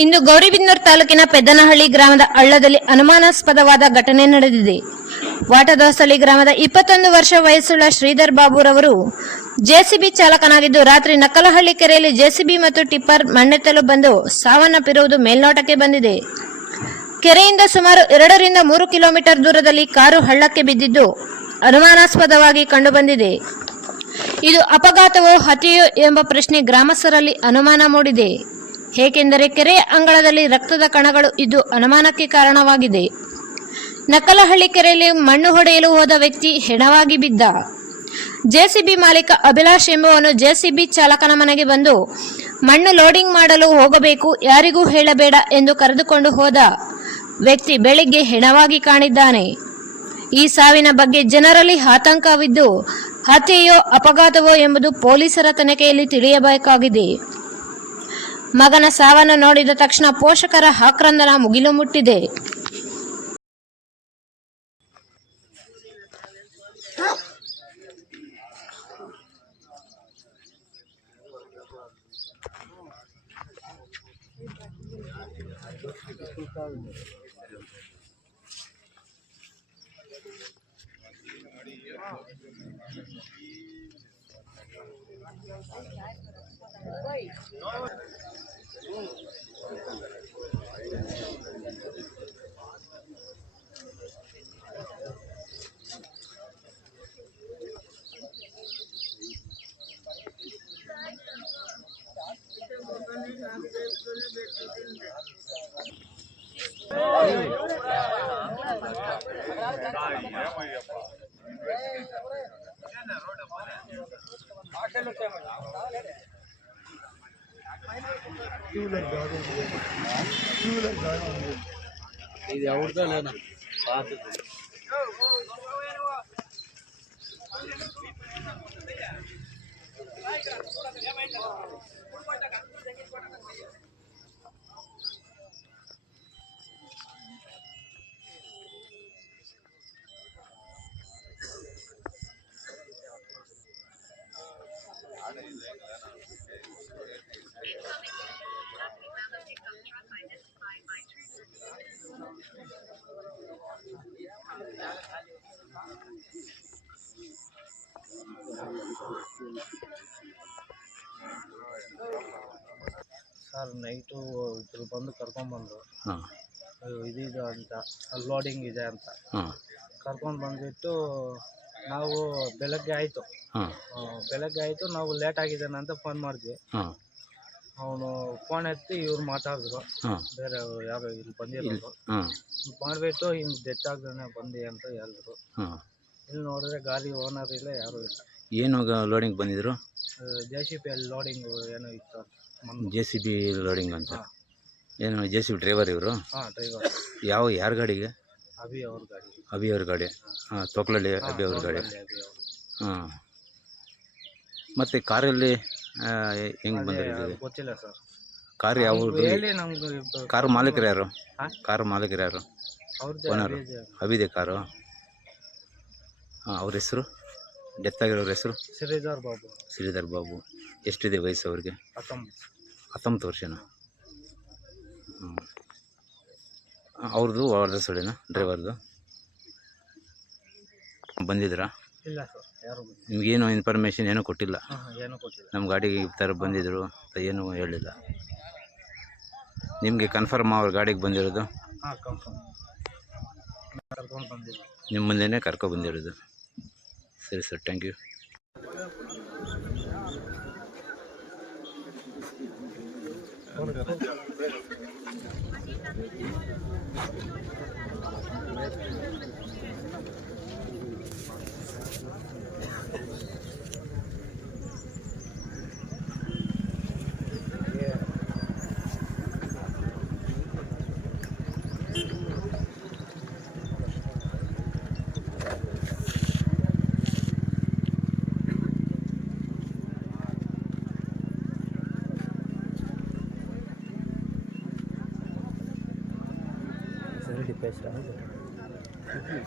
ಇಂದು ಗೌರಿಬಿದನೂರು ತಾಲೂಕಿನ ಪೆದ್ದನಹಳ್ಳಿ ಗ್ರಾಮದ ಹಳ್ಳದಲ್ಲಿ ಅನುಮಾನಾಸ್ಪದವಾದ ಘಟನೆ ನಡೆದಿದೆ. ವಾಟದಹೊಸಳ್ಳಿ ಗ್ರಾಮದ 21 ವರ್ಷ ವಯಸ್ಸುಳ್ಳ ಶ್ರೀಧರ್ ಬಾಬುರವರು ಜೆಸಿಬಿ ಚಾಲಕನಾಗಿದ್ದು, ರಾತ್ರಿ ನಕ್ಕಲಹಳ್ಳಿ ಕೆರೆಯಲ್ಲಿ ಜೆಸಿಬಿ ಮತ್ತು ಟಿಪ್ಪರ್ ಮಣ್ಣೆತ್ತಲು ಬಂದು ಸಾವನ್ನಪ್ಪಿರುವುದು ಮೇಲ್ನೋಟಕ್ಕೆ ಬಂದಿದೆ. ಕೆರೆಯಿಂದ ಸುಮಾರು 2 ರಿಂದ 3 ಕಿಲೋಮೀಟರ್ ದೂರದಲ್ಲಿ ಕಾರು ಹಳ್ಳಕ್ಕೆ ಬಿದ್ದಿದ್ದು ಅನುಮಾನಾಸ್ಪದವಾಗಿ ಕಂಡುಬಂದಿದೆ. ಇದು ಅಪಘಾತವೋ ಹತ್ಯೆಯೋ ಎಂಬ ಪ್ರಶ್ನೆ ಗ್ರಾಮಸ್ಥರಲ್ಲಿ ಅನುಮಾನ ಮೂಡಿದೆ. ಏಕೆಂದರೆ ಕೆರೆಯ ಅಂಗಳದಲ್ಲಿ ರಕ್ತದ ಕಣಗಳು ಇದ್ದು ಅನುಮಾನಕ್ಕೆ ಕಾರಣವಾಗಿದೆ. ನಕ್ಕಲಹಳ್ಳಿ ಕೆರೆಯಲ್ಲಿ ಮಣ್ಣು ಹೊಡೆಯಲು ಹೋದ ವ್ಯಕ್ತಿ ಹೆಣವಾಗಿ ಬಿದ್ದ. ಜೆಸಿಬಿ ಮಾಲೀಕ ಅಭಿಲಾಷ್ ಎಂಬುವನು ಜೆಸಿಬಿ ಚಾಲಕನ ಮನೆಗೆ ಬಂದು ಮಣ್ಣು ಲೋಡಿಂಗ್ ಮಾಡಲು ಹೋಗಬೇಕು, ಯಾರಿಗೂ ಹೇಳಬೇಡ ಎಂದು ಕರೆದುಕೊಂಡು ಹೋದ ವ್ಯಕ್ತಿ ಬೆಳಿಗ್ಗೆ ಹೆಣವಾಗಿ ಕಾಣಿದ್ದಾನೆ. ಈ ಸಾವಿನ ಬಗ್ಗೆ ಜನರಲ್ಲಿ ಆತಂಕವಿದ್ದು ಹತ್ಯೆಯೋ ಅಪಘಾತವೋ ಎಂಬುದು ಪೊಲೀಸರ ತನಿಖೆಯಲ್ಲಿ ತಿಳಿಯಬೇಕಾಗಿದೆ. ಮಗನ ಸಾವನ್ನು ನೋಡಿದ ತಕ್ಷಣ ಪೋಷಕರ ಆಕ್ರಂದನ ಮುಗಿಲು ಮುಟ್ಟಿದೆ. ఇది ఎవరిదో లేదా పాతది. ಸರ್ ನೈಟು ಇಬ್ಬರು ಬಂದು ಕರ್ಕೊಂಡ್ಬಂದರು. ಇದು ಅಂತ ಲೋಡಿಂಗ್ ಇದೆ ಅಂತ ಕರ್ಕೊಂಡು ಬಂದುಬಿಟ್ಟು ನಾವು ಬೆಳಗ್ಗೆ ಆಯಿತು ನಾವು ಲೇಟ್ ಆಗಿದ್ದಾನೆ ಅಂತ ಫೋನ್ ಮಾಡಿದ್ವಿ. ಅವನು ಫೋನ್ ಎತ್ತಿ ಇವ್ರು ಮಾತಾಡಿದ್ರು, ಬೇರೆ ಯಾರು ಇಲ್ಲಿ ಬಂದಿರೋದು ಮಾಡಿಬಿಟ್ಟು ಹಿಂಗೆ ಡೆತ್ ಆಗ್ದಾನೆ ಬಂದು ಅಂತ ಹೇಳಿದ್ರು. ಇಲ್ಲಿ ನೋಡಿದ್ರೆ ಗಾಡಿ ಓನರ್ ಇಲ್ಲ, ಯಾರೂ ಇಲ್ಲ. ಏನು ಲೋಡಿಂಗ್ ಬಂದಿದ್ರು? JCB ಲೋಡಿಂಗ್ ಏನೋ ಇತ್ತು. JCB ಲೋಡಿಂಗ್ ಅಂತ. ಏನು JCB ಡ್ರೈವರ್ ಇವರು? ಹಾಂ, ಡ್ರೈವರ್. ಯಾರ ಗಾಡಿಗೆ? ಅಭಿ ಅವ್ರ ಗಾಡಿ. ಅಭಿ ಅವ್ರ ಗಾಡಿ. ಹಾಂ, ತೊಕ್ಲಳ್ಳಿ ಅಭಿ ಅವ್ರ ಗಾಡಿ. ಹಾಂ, ಮತ್ತು ಕಾರಲ್ಲಿ ಹೆಂಗೆ ಬಂದಿರೋದು ಗೊತ್ತಿಲ್ಲ ಸರ್. ಕಾರ್ ಯಾವ ಕಾರು ಮಾಲೀಕರು ಯಾರು? ಕಾರು ಮಾಲೀಕರು ಯಾರು? ಓನರು ಅಭಿದೆ ಕಾರು. ಹಾಂ, ಅವ್ರ ಹೆಸರು? ಡೆತ್ ಆಗಿರೋರ ಹೆಸರು? ಶ್ರೀಧರ್ ಬಾಬು. ಎಷ್ಟಿದೆ ವಯಸ್ಸು ಅವ್ರಿಗೆ? 19 ವರ್ಷನಾ? ಹ್ಞೂ. ಅವ್ರದ್ದು ವಾಟದಹೊಸಳ್ಳಿನಾ ಡ್ರೈವರ್ದು? ಬಂದಿದ್ರಾ? ಇಲ್ಲ ಸರ್, ಯಾರು ನಿಮಗೇನು ಇನ್ಫಾರ್ಮೇಷನ್ ಏನೂ ಕೊಟ್ಟಿಲ್ಲ? ಏನೂ ಕೊಟ್ಟಿಲ್ಲ. ನಮ್ಮ ಗಾಡಿಗೆ ಈ ಥರ ಬಂದಿದ್ದರು ಅಂತ ಏನೂ ಹೇಳಿಲ್ಲ ನಿಮಗೆ? ಕನ್ಫರ್ಮ್ ಅವ್ರ ಗಾಡಿಗೆ ಬಂದಿರೋದು? ಹಾಂ, ಕನ್ಫರ್ಮ್. ಕರ್ಕೊಂಡು ಬಂದಿದ್ದು ನಿಮ್ಮ ಮುಂದೆನೇ ಕರ್ಕೊಬಂದಿರೋದು. ಸರಿ ಸರ್, ಥ್ಯಾಂಕ್ ಯು.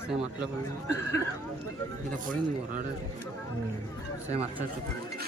సేమ్ అట్లా పడింది, ఇది పడింది సేమ్ అట్లా